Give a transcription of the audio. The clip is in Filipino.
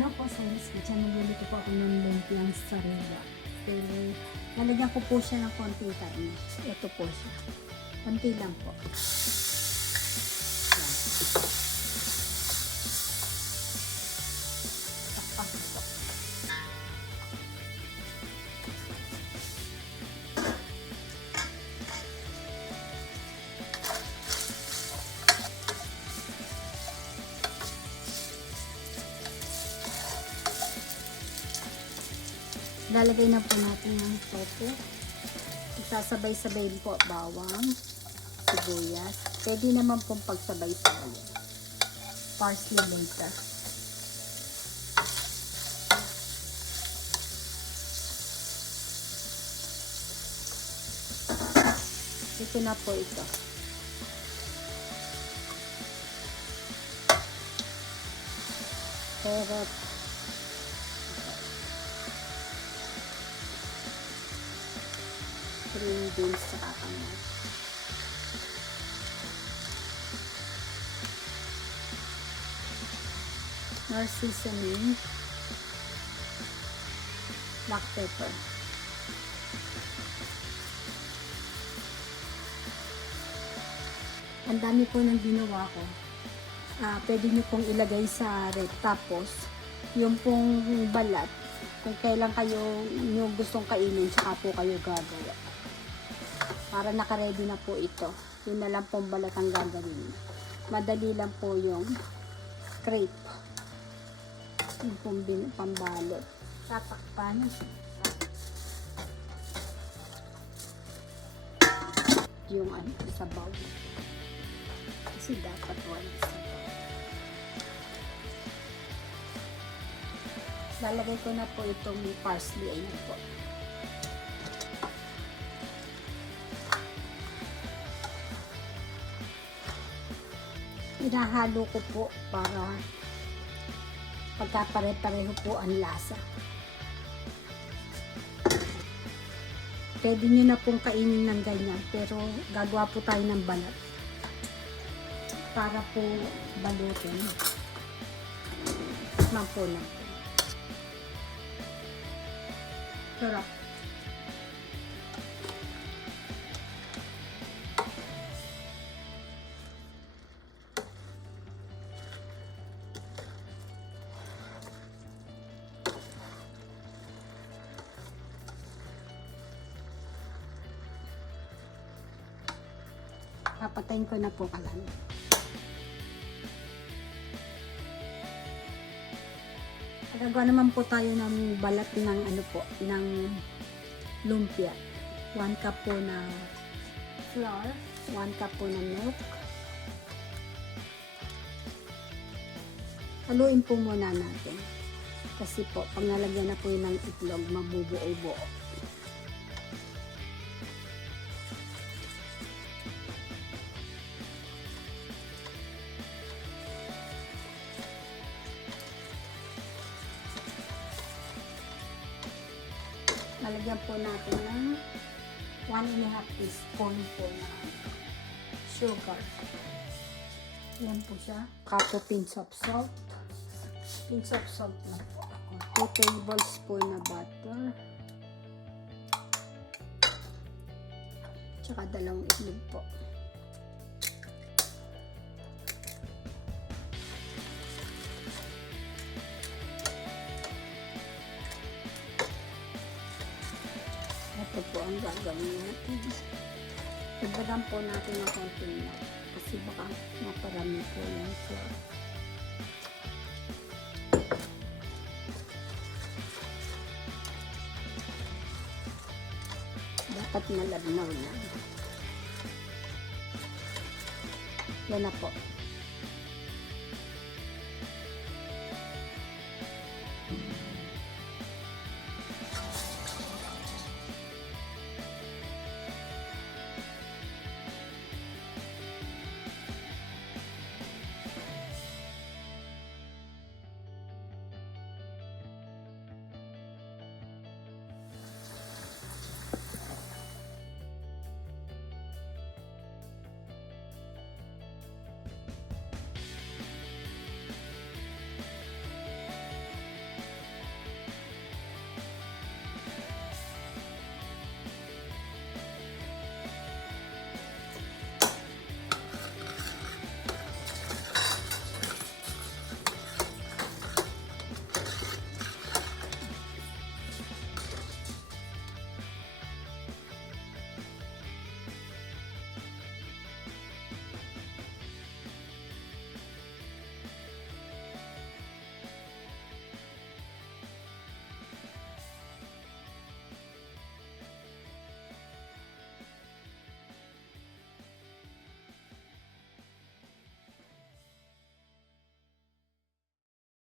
Hello po sa Miss Kitchen. Nagluluto po ako ng lumpiang sariwa. Pero lalagyan ko po siya ng konting karne. Ito po siya. Konti lang po. Yan. Takpak po. Lalagay na po natin ng tofu. Isasabay-sabay po bawang, sibuyas. Pwede naman pong pagsabay-sabay. Parsley later. Ito na po ito. Carrot. Green beans sa kakamay. Nor seasoning. Black pepper. Ang dami po nang ginawa ko. Pwede nyo pong ilagay sa rep. Tapos, yung pong balat, kung kailan kayo nyo gustong kainin, saka po kayo gagawa. Para nakaredy na po ito. Yun na lang pong balat ang gagawin. Madali lang po yung crepe. Yung pong pambalot. Tatakpan. Yung sabaw. Kasi dapat wala sabaw. Lalagay ko na po itong parsley. Ayan po. Hinahalo ko po para pagkapare-pareho po ang lasa. Pwede nyo na pong kainin ng ganyan, pero gagawa po tayo ng balat para po balutin. Tikman po lang. Sarap. Papatayin ko na po kalan. Gagawa naman po tayo ng balat ng ng lumpia. 1 cup po na flour, 1 cup po na milk. Haluin po muna natin. Kasi po, pag nalagyan na po yun ng itlog, mabubuo-buo. Lalagyan po natin ng 1½ teaspoon po na sugar. Yan po siya. Kapo pinch of salt. Pinch of salt na po ako. 2 tablespoon na butter. Tsaka 2 itlog po. Ito po ang gagawin natin. Dagdagan po natin ng konting na kasi baka maparami po yung flour. Dapat malabnaw na. Yan na po.